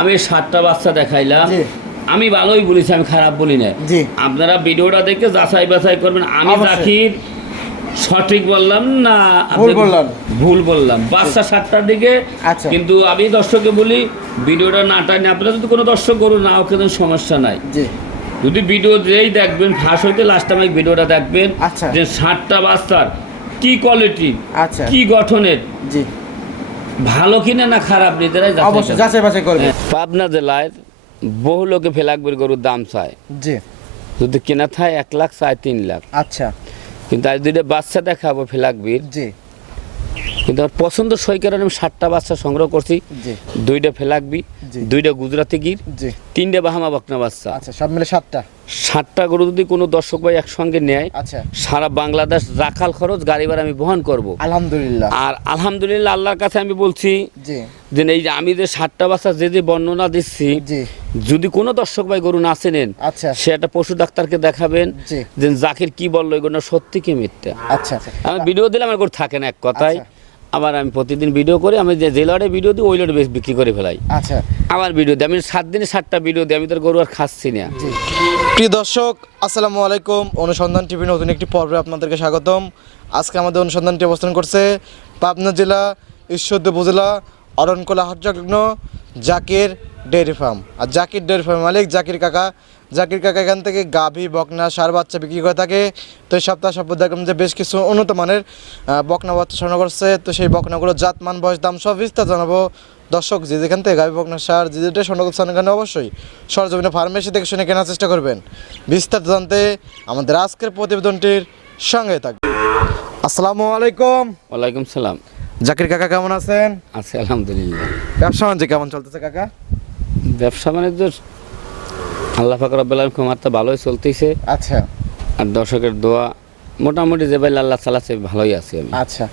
আমি 7টা বাচ্চা দেখাইলাম, জি। আমি ভালোই বলেছি, আমি খারাপ বলি না। জি। আপনারা ভিডিওটা দেখে যাচাই বাছাই করবেন আমি অবশ্যই। জাকির সঠিক বললাম না ভুল আপনি বললাম? ভুল বললাম। বাচ্চা 7টার দিকে। আচ্ছা। কিন্তু আমি দর্শককে বলি ভিডিওটা না টাইনি, আপনারা যদি কোনো দর্শক গরু নাও কিন্তু সমস্যা নাই। জি। যদি ভিডিও যেই দেখবেন ফার্স্ট হইতে লাস্ট টাইম ভিডিওটা দেখবেন আচ্ছা। যে 7টা বাচ্চার কি কোয়ালিটি, আচ্ছা। কি গঠনের, জি। ভালো কিনা না খারাপ নিজেরাই অবশ্যই যাচাই বাছাই করবে। পাবনা জেলায় বহু লোকে ফেলাকবির গরুর দাম চায়, জি। যদি কেনা থাকে 1 লাখ চায় 3 লাখ। আচ্ছা। কিন্তু আজ দুইটা বাচ্চা দেখাবো ফেলাকবির, জি। কিন্তু আমার পছন্দ সই কারণে আমি 7টা বাচ্চা সংগ্রহ করছি। জি। 2টা ফেলাকবি, জি। 2টা গুজরাতি গির, জি। 3টা বাহামা বকনা বাচ্চা। আচ্ছা, সব মিলে 7টা। 7টা গরু যদি কোনো দর্শক ভাই একসঙ্গে নেয়, আচ্ছা। সারা বাংলাদেশ রাখাল খরচ গাড়ি ভাড়া আমি বহন করব। আলহামদুলিল্লাহ। আর আলহামদুলিল্লাহ আল্লাহর কাছে আমি বলছি জি। যে এই যে আমি যে 7টা বাচ্চা যে বর্ণনা দিচ্ছি, জি। যদি কোনো দর্শক ভাই গরু না চেনেন, আচ্ছা। সে একটা পশু ডাক্তারকে দেখাবেন জি। যে জাকির কি বললো এগুলো সত্যি কি মিথ্যা। আচ্ছা। আমি ভিডিও দিলে আমার গরু থাকে না এক কথায়। আচ্ছা। আবার আমি প্রতিদিন ভিডিও করি, আমি যে লটে ভিডিও দিই ওই লটে বেশ বিক্রি করে ফেলাই। আচ্ছা। আমার ভিডিও দিই, আমি 7 দিনে 7টা ভিডিও দিই, আমি তোর গরু আর খাচ্ছি না। জি। প্রিয় দর্শক, আসসালামু আলাইকুম। অনুসন্ধান টিভি নতুন একটি পর্বে আপনাদেরকে স্বাগতম। আজকে আমাদের অনুসন্ধানটি অবস্থান করছে পাবনা জেলা ঈশ্বরদী উপজেলা অরণকোলা হাটজগ্ন জাকির ডেয়ারি ফার্ম। আর জাকির ডেয়ারি ফার্ম মালিক জাকির কাকা। জাকির কাকা এখান থেকে গাভী, বকনা, ষাঁড় বাচ্চা বিক্রি করে থাকে। তো এই সপ্তাহ দেখলাম যে বেশ কিছু উন্নত মানের বকনা বাচ্চা সংগ্রহ করছে। তো সেই বকনাগুলো জাতমান, বয়স, দাম সব বিস্তার জানাবো। দর্শক যে যেখান থেকে গাভী, বকনা, ষাঁড় যে যেটা সংগ্রহ করছেন এখানে অবশ্যই সরজমিনে ফার্মেসি দেখে শুনে কেনার চেষ্টা করবেন। বিস্তারিত জানতে আমাদের আজকের প্রতিবেদনটির সঙ্গে থাকবে। আসসালামু আলাইকুম। ওয়ালাইকুম সালাম। জাকির কাকা কেমন আছেন? আছি আলহামদুলিল্লাহ। ব্যবসা বাণিজ্য কেমন চলতেছে কাকা? ব্যবসা বাণিজ্য আল্লাহ পাক রব্বুল আলামিন ক্ষমাতে ভালোই চলতেছে। আচ্ছা। আর দর্শকের দোয়া মোটামুটি যে ভাই আল্লাহ চালাচ্ছে ভালোই আছি আমি। আচ্ছা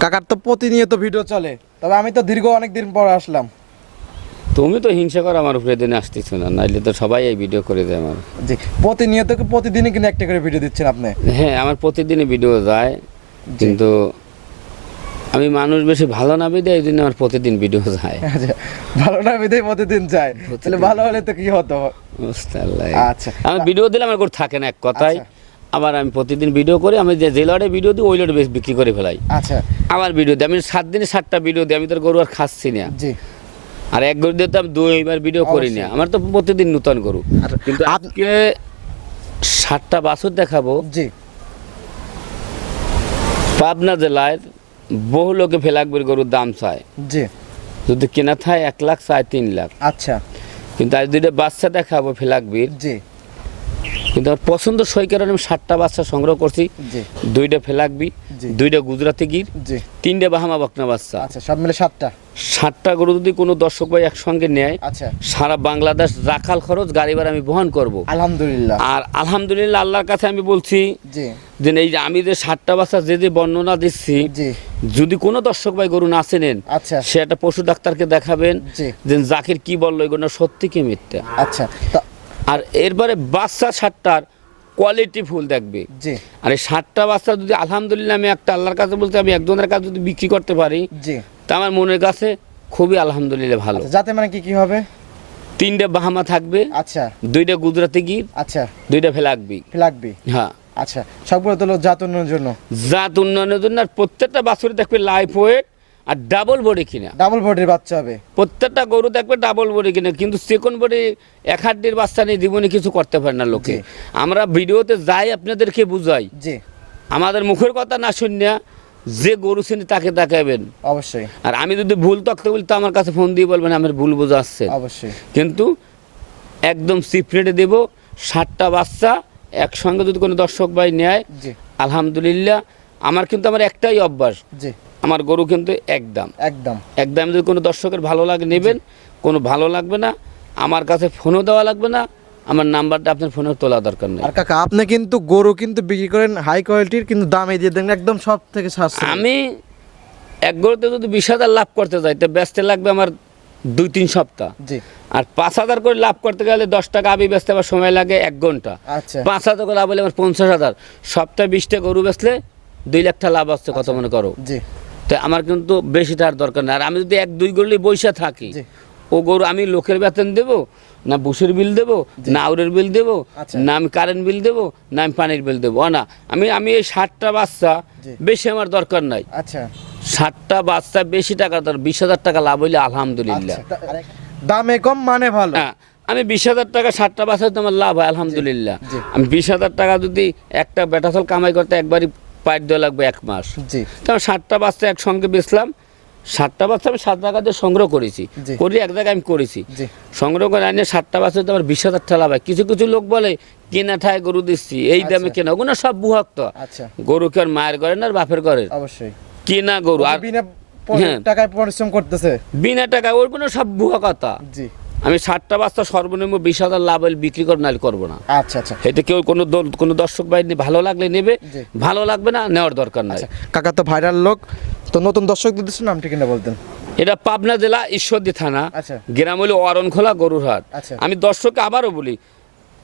কাকার তো প্রতিনিয়ত ভিডিও চলে, তবে আমি তো দীর্ঘ অনেক দিন পর আসলাম। তুমি তো হিংসা করো আমার উপরে, দিনে আসতেছ না, নাইলে তো সবাই এই ভিডিও করে দেয় আমার। জি, প্রতিনিয়ত প্রতিদিনই কিন্তু একটা করে ভিডিও দিচ্ছেন আপনি। হ্যাঁ, আমার প্রতিদিনই ভিডিও যায়, কিন্তু আমি মানুষ বেশি ভালো না বিদে এই জন্য আমার প্রতিদিন ভিডিও যায়। আচ্ছা, ভালো না বিদেই প্রতিদিন যায়, তাহলে ভালো হলে তো কি হতো? আচ্ছা, আমার ভিডিও দিলে আমার করে থাকে না এক কথায়। আচ্ছা। আবার আমি প্রতিদিন ভিডিও করি, আমি যে লটে ভিডিও দিই ওই লটে বেশ বিক্রি করে ফেলাই। আচ্ছা। আমার ভিডিও দিই, আমি 7 দিনে 7টা ভিডিও দিই, আমি তোর গরু আর খাচ্ছি না। জি। আর এক গরু দিয়ে তো আমি 2বার ভিডিও করি না, আমার তো প্রতিদিন নতুন গরু। কিন্তু আজকে 7টা বাছুর দেখাবো। জি। পাবনা জেলায় বহু লোকে ফেলাকবির গরুর দাম চায়, জি। যদি কেনা থাকে 1 লাখ চায় 3 লাখ। আচ্ছা। কিন্তু আজ 2টা বাচ্চা দেখাবো ফেলাকবির, জি। কিন্তু আমার পছন্দ সই কারণে আমি 7টা বাচ্চা সংগ্রহ করছি। জি। 2টা ফেলাকবি, জি। 2টা গুজরাতি গির, জি। 3টা বাহামা বকনা বাচ্চা। আচ্ছা, সব মিলে 7টা। 7টা গরু যদি কোনো দর্শক ভাই একসঙ্গে নেয়, আচ্ছা। সারা বাংলাদেশ রাখাল খরচ গাড়ি ভাড়া আমি বহন করব। আলহামদুলিল্লাহ। আর আলহামদুলিল্লাহ আল্লাহর কাছে আমি বলছি জি। যে এই যে আমি যে 7টা বাচ্চা যে বর্ণনা দিচ্ছি, জি। যদি কোনো দর্শক ভাই গরু না চেনেন, আচ্ছা। সে একটা পশু ডাক্তারকে দেখাবেন জি। যে জাকির কি বললো এগুলো সত্যি কি মিথ্যা। আচ্ছা। তো আর এরপরে বাচ্চা 7টার কোয়ালিটি ফুল দেখবে। জি। আর এই 7টা বাচ্চা যদি আলহামদুলিল্লাহ আমি একটা আল্লাহর কাছে বলতে আমি একজনের কাছে যদি বিক্রি করতে পারি, জি, তা আমার মনের কাছে খুবই আলহামদুলিল্লাহ ভালো। আচ্ছা, যাতে মানে কি কি হবে? 3টা বাহামা থাকবে, আচ্ছা। 2টা গুজরাতি গির, আচ্ছা। 2টা ফেলাকবি। লাগবে। হ্যাঁ। আচ্ছা, সবগুলো তো জাত উন্নয়নের জন্য। জাত উন্নয়নের জন্য। আর প্রত্যেকটা বাছুরে দেখবে লাইফ ওয়েট আর ডাবল বডি কিনা। ডাবল বডির বাচ্চা হবে। প্রত্যেকটা গরু দেখবে ডাবল বডি কিনা, কিন্তু সেকেন্ড বডি 1 হাড্ডির বাচ্চা নিয়ে জীবনে কিছু করতে পারে না লোকে। জি। আমরা ভিডিওতে যাই আপনাদেরকে বুঝাই, জি। আমাদের মুখের কথা না শুনিয়া যে গরু চিনি তাকে দেখাবেন। অবশ্যই। আর আমি যদি ভুল তথ্য বলি তো আমার কাছে ফোন দিয়ে বলবেন আমার ভুল বোঝা আসছে। অবশ্যই। কিন্তু একদম সিপ্রেটে দেব। 7টা বাচ্চা একসঙ্গে যদি কোনো দর্শক ভাই নেয়, জি। আলহামদুলিল্লাহ। আমার কিন্তু আমার একটাই অভ্যাস, জি। আমার গরু কিন্তু একদম একদম। একদম যদি কোনো দর্শকের ভালো লাগে নেবেন, কোনো ভালো লাগবে না আমার কাছে ফোনও দেওয়া লাগবে না, আমার নাম্বারটা আপনার ফোনে তোলা দরকার নেই। আর কাকা আপনি কিন্তু গরু কিন্তু বিক্রি করেন হাই কোয়ালিটির, কিন্তু দামে দিয়ে দেন একদম সব থেকে সস্তা। আমি এক গরুতে যদি 20,000 লাভ করতে যাই তো বেচতে লাগবে আমার 2-3 সপ্তাহ। জি। আর 5,000 করে লাভ করতে গেলে 10 টাকা আবি বেচতে আবার সময় লাগে 1 ঘন্টা। আচ্ছা। 5,000 করে লাভ হলে আমার 50,000। সপ্তাহে 20টা গরু বেচলে 2 লাখ টাকা লাভ আসছে, কত মনে করো। জি। তো আমার কিন্তু বেশি তার দরকার নেই। আর আমি যদি 1-2 গরু বৈশা থাকি, জি। ও গরু আমি লোকের বেতন দেবো, না বুসের বিল দেবো, না আউরের বিল দেবো, আচ্ছা। না আমি কারেন্ট বিল দেবো, না আমি পানির বিল দেবো, না আমি এই 60টা বাচ্চা জি। বেশি আমার দরকার নাই। আচ্ছা 60টা বাচ্চা বেশি টাকা, তার 20,000 টাকা লাভ হইলে আলহামদুলিল্লাহ। আচ্ছা, দামে কম মানে ভালো। হ্যাঁ, আমি 20,000 টাকা 60টা বাচ্চা তোমার লাভ হয় আলহামদুলিল্লাহ। জি। আমি 20,000 টাকা যদি একটা বেটাছল কামাই করতে একবারই পাইট দেওয়া লাগবে 1 মাস, জি তখন 60টা বাচ্চা একসঙ্গে বেচলাম। 60টা বাচ্চা আমি 7 টাকা দিয়ে সংগ্রহ করেছি, জি। করে এক জায়গায় আমি করেছি, জি সংগ্রহ করে আনিয়ে 60টা বাচ্চা তো আমার 20,000 টাকা লাভ হয়। কিছু কিছু লোক বলে কেনা ঠায় গরু দিচ্ছি, এই দামে আচ্ছা। কেনা, ওগুলো সব বুহাক্ত। আচ্ছা গরু কি আর মায়ের ঘরে না আর বাপের ঘরে? অবশ্যই কেনা গরু আর বিনা হ্যাঁ। টাকায় পরিশ্রম করতেছে। বিনা টাকা, ওর কোনো সব বুহা কথা। জি আমি 60টা বাচ্চা সর্বনিম্ন 20,000 লাভ হলে বিক্রি করে নাহলে করবো না। আচ্ছা আচ্ছা এতে কেউ কোনো দর্শক বাহিনী ভালো লাগলে নেবে, জি। ভালো লাগবে না নেওয়ার দরকার নাই। আচ্ছা কাকা তো ভাইরাল লোক, তো নতুন দর্শকদের উদ্দেশ্যে নামটি কিনা বলতেন। এটা পাবনা জেলা ঈশ্বরদী থানা, আচ্ছা। গ্রাম হলো অরণখোলা গরুর হাট। আচ্ছা। আমি দর্শককে আবারও বলি,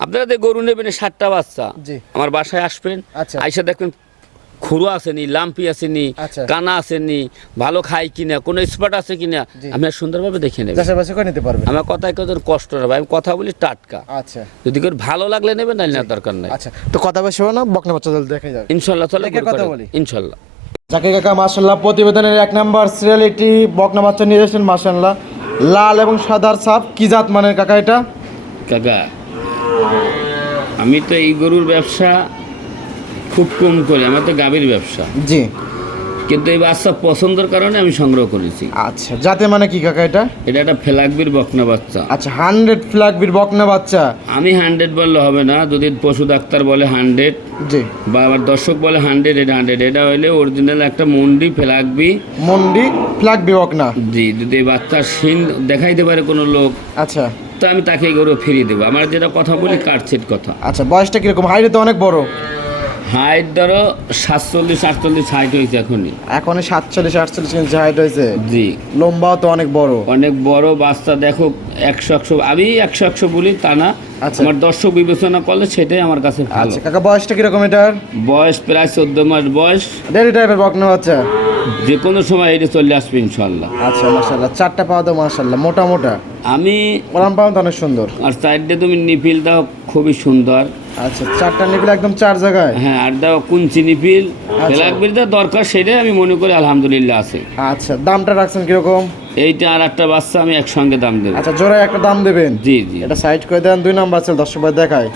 আপনারা যে গরু নেবেন 60টা বাচ্চা, জি। আমার বাসায় আসবেন, আচ্ছা। আইসা দেখবেন খুরো আসেনি, লাম্পি আসেনি, আচ্ছা। কানা আসেনি, ভালো খাই কিনা, কোনো স্পট আছে কিনা, জি। আমি আর সুন্দরভাবে দেখে নেবেন। চাষাবাসি করে নিতে পারবেন। আমার কথায় কত কষ্ট হবে, আমি কথা বলি টাটকা। আচ্ছা যদি কেউ ভালো লাগলে নেবেন, নাহলে নেওয়ার দরকার নাই। আচ্ছা তো কথা বেশি হবে না, বকনা বাচ্চা দেখে যাবে। ইনশাল্লাহ চলে দেখে কথা বলি। ইনশাল্লাহ। জাকির কাকা মাশাআল্লাহ প্রতিবেদনের 1 নাম্বার সিরিয়াল একটি বকনা বাচ্চা নিয়ে এসেছেন মাশাআল্লাহ, লাল এবং সাদার ছাপ, কি জাত মানের কাকা এটা? কাকা, আমি তো এই গরুর ব্যবসা খুব কম করি, আমার তো গাভীর ব্যবসা, জি কিন্তু এই বাচ্চা পছন্দের কারণে আমি সংগ্রহ করেছি। আচ্ছা জাতে মানে কি কাকা এটা? এটা একটা ফ্ল্যাগবির বকনা বাচ্চা। আচ্ছা 100 ফ্ল্যাগবির বকনা বাচ্চা। আমি 100 বললে হবে না, যদি পশু ডাক্তার বলে 100 জি বা আবার দর্শক বলে 100, এটা 100, এটা হইলে অরিজিনাল একটা মন্ডি ফ্ল্যাগবি। মন্ডি ফ্ল্যাগবি বকনা। জি, যদি এই বাচ্চার সিং দেখাইতে পারে কোনো লোক, আচ্ছা তো আমি তাকে এই গরু ফিরিয়ে দেবো। আমার যেটা কথা বলি কাটছিট কথা। আচ্ছা বয়সটা কিরকম? হাইটে তো অনেক বড়, হাইট ধরো 47, 48, 60 হয়েছে এখনই। এখন 47 48 ইঞ্চি হাইট হয়েছে, জি, লম্বাও তো অনেক বড়। অনেক বড় বাচ্চা। দেখো 100 আমি 100 বলি তা না, আচ্ছা। আমার দর্শক বিবেচনা করলে সেটাই আমার কাছে ভালো। আচ্ছা কাকা বয়সটা কিরকম এটার? বয়স প্রায় 14 মাস বয়স, ডেরি টাইপের বকনা বাচ্চা। যে কোনো সময় এটা চলে আসবে ইনশাল্লাহ। আচ্ছা মাশাআল্লাহ, 4টা পাওয়া তো মাশাআল্লাহ মোটা মোটা, আমি ওরাম পাওয়া তো অনেক সুন্দর। আর সাইডে তুমি নিপিল দাও খুবই সুন্দর। আচ্ছা 4টা নিবিল একদম 4 জায়গায়। হ্যাঁ, আর দাও কুঞ্চি নিপিল, আচ্ছা। ফেলাকবিলটা দরকার, সেটাই আমি মনে করি আলহামদুলিল্লাহ আছে। আচ্ছা দামটা রাখছেন কিরকম? এইটা আর একটা বাচ্চা আমি একসঙ্গে দাম দেবো। আচ্ছা জোড়ায় একটা দাম দেবেন? জি জি। এটা সাইড করে দেন, 2 নাম্বার সেল দর্শক ভাই দেখায়।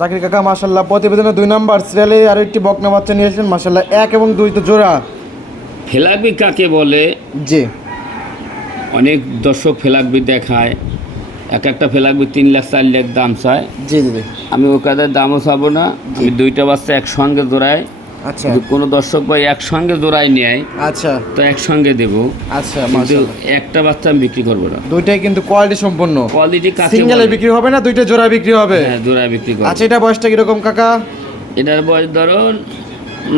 জাকির কাকা মাশাআল্লাহ প্রতিবেদনে 2 নাম্বার সিরিয়ালে আর একটি বকনা বাচ্চা নিয়ে এসেছেন মাশাআল্লাহ, 1 এবং 2 তো জোড়া। ফেলাকবি কাকে বলে? জি অনেক দর্শক ফেলাকবি দেখায়, একটা ফেলাকবি 3 লাখ 4 লাখ দাম চায়। জি দিদি। আমি ও কাদের দামও চাবো না, আমি 2টা বাচ্চা একসঙ্গে জোড়াই। আচ্ছা যদি কোনো দর্শক ভাই একসঙ্গে জোড়াই নেয় আচ্ছা তো একসঙ্গে দেবো, আচ্ছা কিন্তু মাশাআল্লাহ একটা বাচ্চা আমি বিক্রি করবো না। দুইটাই কিন্তু কোয়ালিটি সম্পন্ন। কোয়ালিটি কাকে সিঙ্গেলে বলে? বিক্রি হবে না, দুইটা জোড়া বিক্রি হবে? হ্যাঁ, জোড়ায় বিক্রি করবো। আচ্ছা এটা বয়সটা কিরকম কাকা? এটার বয়স ধরো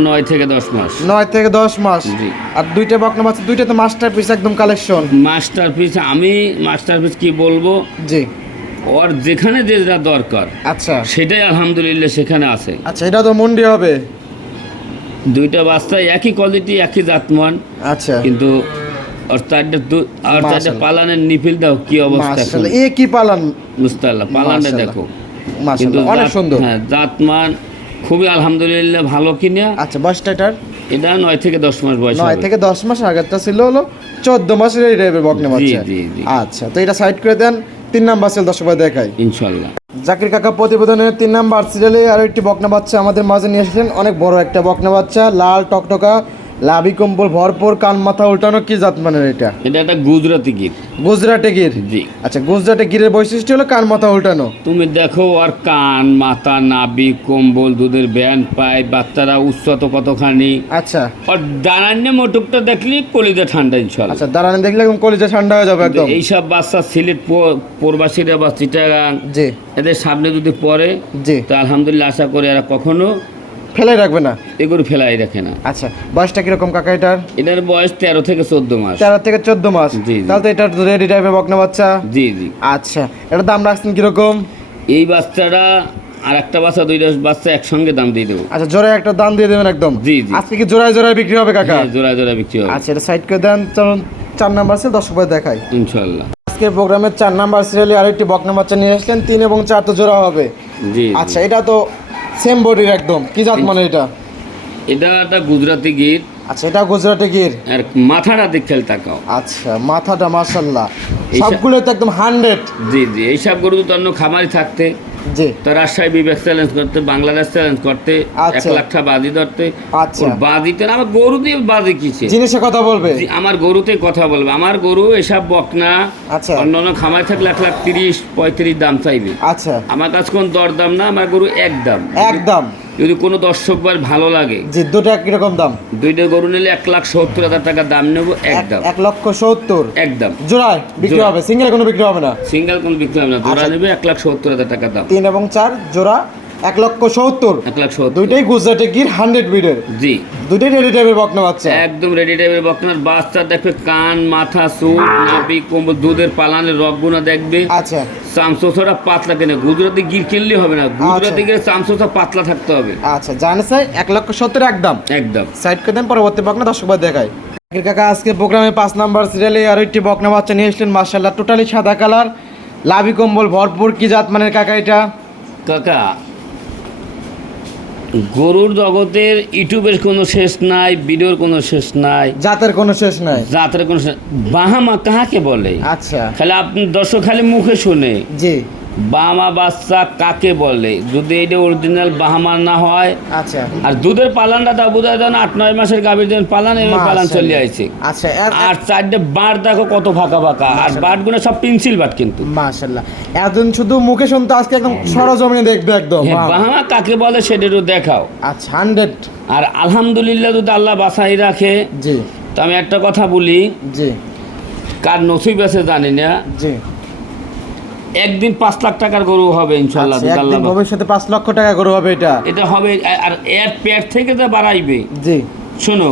9 থেকে 10 মাস। 9 থেকে 10 মাস। জি। আর দুইটা বকনা বাচ্চা, দুইটা তো মাস্টারপিস একদম কালেকশন। মাস্টারপিস, আমি মাস্টারপিস কি বলবো, জি ওর যেখানে যেটা দরকার আচ্ছা সেটাই আলহামদুলিল্লাহ সেখানে আছে। আচ্ছা এটা তো মন্ডি হবে। 2টা বাচ্চা একই কোয়ালিটি একই জাতমান, আচ্ছা কিন্তু ওর চারটে মাশাআল্লাহ। পালানের নিপিল দাও কি অবস্থা এখন, মাশাআল্লাহ এ কি পালান, মুস্তাল্লাহ পালানে মাশাআল্লাহ। দেখো, কিন্তু মাশাআল্লাহ অনেক সুন্দর। হ্যাঁ জাতমান খুবই আলহামদুলিল্লাহ ভালো কিনা। আচ্ছা বয়সটা এটার? এটা 9 থেকে 10 মাস বয়স 9 হবে। থেকে 10 মাস, আগেরটা ছিল হলো 14 মাসের এই টাইপের বকনা জি, বাচ্চা। জি, জি। আচ্ছা তো এটা সাইড করে দেন, 3 নাম্বার সেল দর্শক ভাই দেখাই। ইনশাল্লাহ। জাকির কাকা প্রতিবেদনের 3 নাম্বার সিরিয়ালে আরো একটি বকনা বাচ্চা আমাদের মাঝে নিয়ে এসেছেন, অনেক বড় একটা বকনা বাচ্চা, লাল টকটকা, লাভি কম্বল ভরপুর, কান মাথা উল্টানো, কি জাত মানের এটা? এটা একটা গুজরাটি গির। গুজরাটে গির। জি। আচ্ছা গুজরাটে গিরের বৈশিষ্ট্য হলো কান মাথা উল্টানো। তুমি দেখো আর কান মাথা নাভি কম্বল দুধের ব্যান পায়, বাচ্চারা উচ্চত কতখানি, আচ্ছা আর দাঁড়ান্য মোটকটা দেখলি কলিজা ঠান্ডা ইনশাল্লাহ। আচ্ছা দাঁড়ানে দেখলে একদম কলিজা ঠান্ডা হয়ে যাবে একদম। এইসব বাচ্চা সিলেট প্রবাসীরা বা চিটাগাং জি এদের সামনে যদি পড়ে, জি তো আলহামদুলিল্লাহ আশা করি এরা কখনো ফেলে রাখবে না। এগুলো ফেলাই রাখে না। আচ্ছা বয়সটা কিরকম কাকা এটার? এটার বয়স 13 থেকে 14 মাস। 13 থেকে 14 মাস। জি, জি। তাহলে তো এটা রেডি টাইপের বকনা বাচ্চা। জি জি। আচ্ছা এটার দাম রাখছেন কিরকম? এই বাচ্চাটা আর একটা বাচ্চা 2টা বাচ্চা একসঙ্গে দাম দিয়ে দেবো। আচ্ছা জোড়ায় একটা দাম দিয়ে দেবেন একদম? জি, জি। আজকে কি জোড়ায় জোড়ায় বিক্রি হবে কাকা? হ্যাঁ, জোড়া জোড়া বিক্রি হবে আচ্ছা এটা সাইড করে দেন, চলুন 4 নাম্বার সেল দর্শক ভাই দেখাই। ইনশাল্লাহ। আজকে আজকে প্রোগ্রামের 4 নাম্বার সিরিয়ালে আরেকটি বকনা বাচ্চা নিয়ে আসলেন, 3 এবং 4 তো জোড়া হবে। জি আচ্ছা, এটা তো সেম বডির একদম, কি জাত মানে এটা? এটা একটা গুজরাটি গির। আচ্ছা, এটা গুজরাটি গির। আর মাথাটা দেখে তাকাও। আচ্ছা, মাথাটা মাশাআল্লাহ এইসব- সবগুলো তো একদম 100। জি জি, এইসব গরু তো অন্য খামারি থাকতে জি তো রাজশাহী বিবেক চ্যালেঞ্জ করতে, বাংলাদেশ চ্যালেঞ্জ করতে, আচ্ছা। 1 লাখটা বাজি ধরতে। আচ্ছা। ওর বাজিতে না, আমার গরু দিয়ে বাজি কিছে। জিনিসের কথা বলবে। জি, আমার গরুতে কথা বলবে। আমার গরু এসব বকনা আচ্ছা। অন্য অন্য খামারি থাকলে 1,30,35 দাম চাইবে। আচ্ছা, আমার কাছে কোন দরদাম না, আমার গরু একদম। একদম। যদি কোনো দর্শক বার ভালো লাগে, জি, দুটো কিরকম দাম? দুইটা গরু নিলে 1,70,000 টাকা দাম নেবো একদম। 1,70,000 একদম জোড়ায় বিক্রি জোড়া। হবে, সিঙ্গেল কোনো বিক্রি হবে না। সিঙ্গেল কোন বিক্রি হবে না, জোড়া আচ্ছা। নেবে 1,70,000 টাকা দাম। 3 এবং 4 জোড়া 1,70,000। 1,70,000 দুইটাই গুজরাটি গির 100 ব্রিডের, জি, দুইটাই রেডি টাইপের বকনা বাচ্চা। একদম রেডি টাইপের বকনার বাচ্চা দেখবে, কান মাথা চুল নাভি কোমর দুধের পালানের রগগুনা দেখবে। আচ্ছা চামচোছাটা পাতলা কেনে, গুজরাটি গির কিনলে হবে না, গুজরাটি গিয়ে চামচোছা পাতলা থাকতে হবে আচ্ছা, জানেন স্যার 1,70,000 একদম। একদম। সাইড করে দেন, পরবর্তী বকনা দর্শক ভাই দেখায়। জাকির কাকা আজকে প্রোগ্রামে 5 নাম্বার সিরিয়ালে আরো একটি বকনা বাচ্চা নিয়ে আসলেন, মাশাআল্লাহ টোটালি সাদা কালার, লাভি কম্বল ভরপুর, কি জাত মানের কাকা এটা? কাকা, গরুর জগতের ইউটিউবের কোনো শেষ নাই, ভিডিওর কোনো শেষ নাই, জাতের কোনো শেষ নাই। জাতের কোনো শেষ। বাহামা কাহাকে বলে? আচ্ছা, খালি আপনি দর্শক খালি মুখে শুনে জি বাহামা বাচ্চা কাকে বলে, যদি এটা অরিজিনাল বাহামা না হয়। আচ্ছা। আর দুধের পালানটা তা বোঝা যায় না, 8-9 মাসের গাভীর যেন পালান, এই পালান চলে আসছে। আচ্ছা, আর 4টে বাট দেখো কত ফাঁকা ফাঁকা, আর বাটগুলো সব পেন্সিল বাট কিন্তু। মাশাআল্লাহ, একজন শুধু মুখে শুনতে, আজকে একদম সরজমিনে দেখবে একদম। হ্যাঁ, বাহামা কাকে বলে সেটারও দেখাও। আচ্ছা, 100। আর আলহামদুলিল্লাহ যদি আল্লাহ বাছাই রাখে, জি তো আমি একটা কথা বলি, জি কার নসিব আছে জানি না, জি। একদিন 5 লাখ টাকার গরু হবে ইনশাল্লাহ। আচ্ছা, যদি আল্লাহ একদিন ভবিষ্যতে 5 লক্ষ টাকা করে হবে এটা। এটা হবে। আর এর পেট থেকে যা বাড়াইবে, জি শোনো,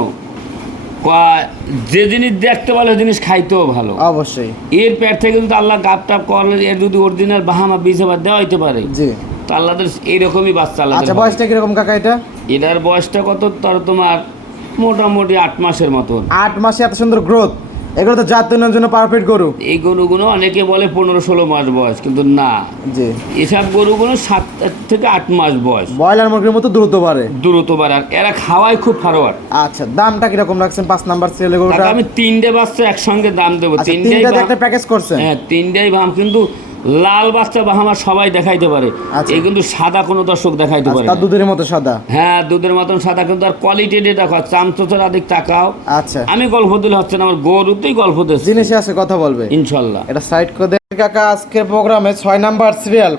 যে জিনিস দেখতে ভালো, জিনিস খাইতেও ভালো। অবশ্যই। এর পেট থেকে যদি আল্লাহ গাপ টাপ করলে, এর যদি অরিজিনাল বাহামা বীজ আবার দেওয়া হইতে পারে, জি। তো আল্লাহদের এইরকমই বাচ্চা আল্লাহ। আচ্ছা, বয়সটা কিরকম কাকা এটা? এটার বয়সটা কত? তোমার মোটামুটি 8 মাসের মতন। 8 মাসে এত সুন্দর গ্রোথ, এগুলো তো জাত উন্নয়নের জন্য পারফেক্ট গরু। এই গরুগুলো অনেকে বলে 15-16 মাস বয়স, কিন্তু না, জি। এসব গরুগুলো 7 থেকে 8 মাস বয়স। ব্রয়লার মুরগির মতো দ্রুত বাড়ে। দ্রুত বাড়ার, এরা খাওয়ায় খুব ফারওয়ার্ড। আচ্ছা, দামটা কিরকম রাখছেন 5 নাম্বার সিরিয়ালে গরুটা? তাকে আমি 3টে বাচ্চা একসঙ্গে দাম দেবো। আচ্ছা, 3টাই তিনটাতে একটা প্যাকেজ করছেন? হ্যাঁ, 3টাই ভাম, কিন্তু লাল বাচ্চা বাহামা সবাই দেখাইতে পারে। আচ্ছা। এই কিন্তু সাদা কোনো দর্শক দেখাইতে পারে তার না। দুধের মতো সাদা। হ্যাঁ, দুধের মতন সাদা, কিন্তু আর কোয়ালিটি দেখো, চামচোচার দিক তাকাও। আচ্ছা, আমি গল্প দিলে হচ্ছে না, আমার গরুতেই গল্প দিচ্ছে জিনিসে আছে, কথা বলবে ইনশাল্লাহ। এটা সাইড করে দেন কাকা। আজকের প্রোগ্রামে 6 নাম্বার সিরিয়াল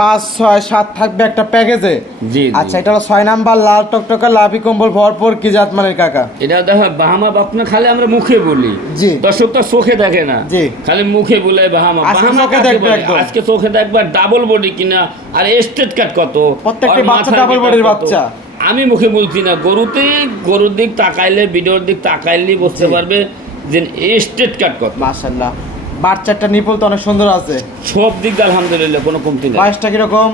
5, 6, 7 থাকবে একটা প্যাকেজে। জি জি। আচ্ছা, এটা হলো 6 নাম্বার লাল টকটকা লাভি কম্বল ভরপুর, কি জাত মানের কাকা? এটা দেখো বাহামা বাপনা, খালি আমরা মুখে বলি, জি দর্শক তো চোখে দেখে না। জি। খালি মুখে বলে বাহামা। আজকে বাহামা চোখে কাকে দেখবে বলে? একদম। আজকে চোখে দেখবে ডাবল বডি কিনা, আর স্টেট কাট কত, প্রত্যেকটি আর বাচ্চা মাথার ডাবল দিকটা বডির কত। বাচ্চা। আমি মুখে বলছি না, গরুর দিক তাকাইলে, ভিডিওর দিক তাকাইলেই বুঝতে জি। পারবে যে স্টেট কাট কত। মাশাআল্লাহ, বাচ্চাটা নিপল তো অনেক সুন্দর আছে। সব দিক দিয়ে আলহামদুলিল্লাহ কোনো কমতি নেই। বয়সটা কিরকম?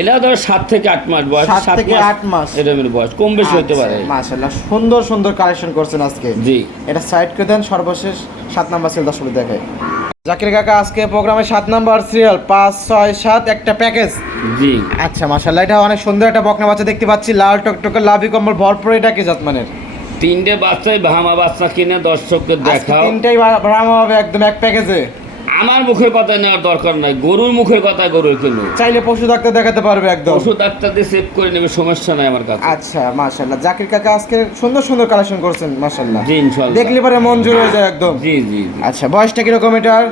এটা ধর 7 থেকে 8 মাস বয়স। 7 থেকে 8 মাস এরকমের বয়স, কম বেশি হতে পারে। মাশাআল্লাহ, সুন্দর সুন্দর কালেকশন করছেন আজকে। জি। এটা সাইড করে দেন, সর্বশেষ 7 নাম্বার সিরিয়াল দর্শক দেখায়। জাকির কাকা আজকে প্রোগ্রামে 7 নাম্বার সিরিয়াল 5, 6, 7 একটা প্যাকেজ। জি। আচ্ছা, মাশাআল্লাহ, এটা অনেক সুন্দর একটা বকনা বাচ্চা দেখতে পাচ্ছি, লাল টকটকে লাভি কম্বল ভরপুর, এটা কি জাত মানের? 3টে বাচ্চাই বাহামা বাচ্চা কিনে দর্শককে আজকে দেখাও। 3টাই ব্রাহ্মা হবে একদম এক প্যাকেজে। আমার মুখের কথা নেওয়ার দরকার নাই, গরুর মুখের কথা গরুর কিনো। চাইলে পশু ডাক্তার দেখাতে পারবে একদম। পশু ডাক্তার দিয়ে সেভ করে নেবে, সমস্যা নাই আমার কাছে। আচ্ছা, মাশাআল্লাহ, জাকির কাকা আজকে সুন্দর সুন্দর কালেকশন করছেন, মাশাআল্লাহ। জি ইনশাল্লাহ। দেখলে পরে মন জুড়ে হয়ে যায় একদম। জি জি জি। আচ্ছা, বয়সটা কিরকম এটার?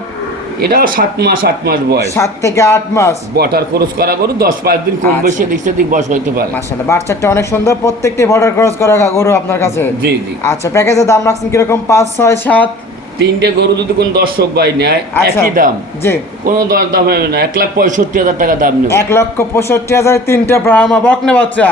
এটাও 7 মাস 8 মাস বয়স। 7 থেকে 8 মাস। বটার খরচ করা গরু, 10-5 দিন কম আচ্ছা। বেশি দিক সেদিক বয়স হইতে পারে। মাশাআল্লাহ, বাচ্চাটা অনেক সুন্দর, প্রত্যেকটি বর্ডার ক্রস করা গরু আপনার কাছে। জি জি। আচ্ছা, প্যাকেজের দাম রাখছেন কিরকম? 5, 6, 7। 3টে গরু যদি কোন দর্শক ভাই নেয়, আচ্ছা, একই দাম, জি। কোনো দাম হবে না, 1,65,000 টাকা দাম নেবে। 1,65,000 তিনটা ব্রাহ্মা বকনা বাচ্চা।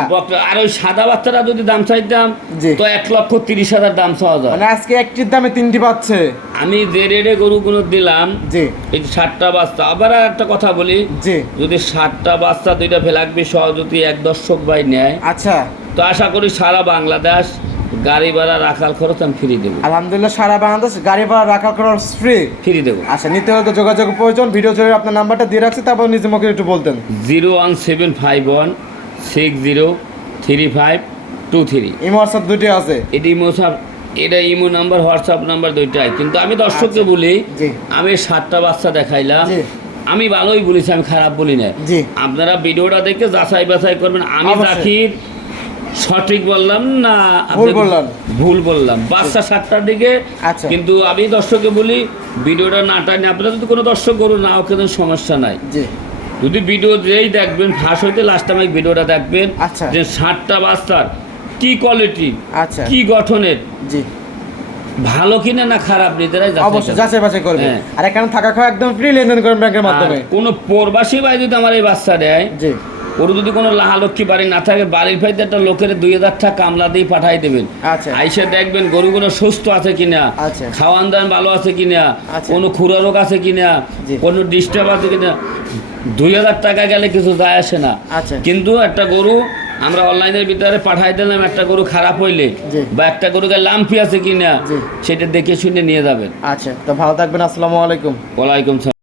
আর ওই সাদা বাচ্চারা যদি দাম চাইতাম, জি। তো 1,30,000 দাম চাওয়া যায়। মানে আজকে একটির দামে তিনটি পাচ্ছে। আমি যে রেটে গরুগুলো দিলাম, জি এই 7টা বাচ্চা, আবার আর একটা কথা বলি, জি। যদি 7টা বাচ্চা 2টা ফেলাকবি সহ যদি এক দর্শক ভাই নেয়, আচ্ছা, তো আশা করি সারা বাংলাদেশ গাড়ি ভাড়া রাখাল খরচ আমি ফ্রি দেবো, আলহামদুলিল্লাহ সারা বাংলাদেশ গাড়ি ভাড়া রাখার খরচ ফ্রি। ফ্রি দেবো। আচ্ছা, নিতে হলে তো যোগাযোগ প্রয়োজন। ভিডিও জুড়ে আপনার নাম্বারটা দিয়ে রাখছি, তারপর নিজে মুখে একটু বলতেন। 01751603523। ইমো হোয়াটসঅ্যাপ দুটি আছে। এটা ইমো নাম্বার, হোয়াটসঅ্যাপ নাম্বার দুইটাই। কিন্তু আমি দর্শককে বলি, জি। আমি 7টা বাচ্চা দেখাইলাম, জি। আমি ভালোই বলেছি, আমি খারাপ বলি না। জি। আপনারা ভিডিওটা দেখে যাচাই বাছাই করবেন আমি অবশ্যই। জাকির সঠিক বললাম না ভুল বললাম। ভুল বললাম। বাচ্চা 7টার দিকে। আচ্ছা। কিন্তু আমি দর্শককে বলি ভিডিওটা না টানে, আপনারা যদি কোনো দর্শক গরু নাও কিন্তু সমস্যা নাই। জি। যদি ভিডিও যেই দেখবেন ফার্স্ট হইতে লাস্ট টাইম ভিডিওটা দেখবেন, আচ্ছা। যে 7টা বাচ্চার কি কোয়ালিটি, আচ্ছা। কি গঠনের, জি। ভালো কিনা না খারাপ, নিজেরাই অবশ্যই যাচাই বাছাই করবেন। হ্যাঁ। আর এখানে থাকা খাওয়া একদম ফ্রি, লেনদেন করেন ব্যাংকের মাধ্যমে। কোনো প্রবাসী ভাই যদি আমার এই বাচ্চা দেয়, জি। ওর যদি কোনো লাহালক্ষ্মী বাড়ি না থাকে, বাড়ির ভাইতে একটা লোকের 2000 টাকা কামলা দিয়ে পাঠাই দেবেন। আচ্ছা। আইসে দেখবেন গরুগুলো সুস্থ আছে কিনা, আচ্ছা। খাওয়ান দান ভালো আছে কিনা, আচ্ছা। কোনো খুরা রোগ আছে কিনা, জি। কোনো ডিস্টার্ব আছে কিনা। 2000 টাকা গেলে কিছু যায় আসে না। আচ্ছা। কিন্তু একটা গরু আমরা অনলাইনের ভিতরে পাঠাই দিলাম, একটা গরু খারাপ হইলে জি। বা একটা গরুকে লাম্পি আছে কিনা, জি। সেটা দেখে শুনে নিয়ে যাবেন। আচ্ছা, তো ভালো থাকবেন। আসসালামু আলাইকুম। ওয়ালাইকুম সালাম।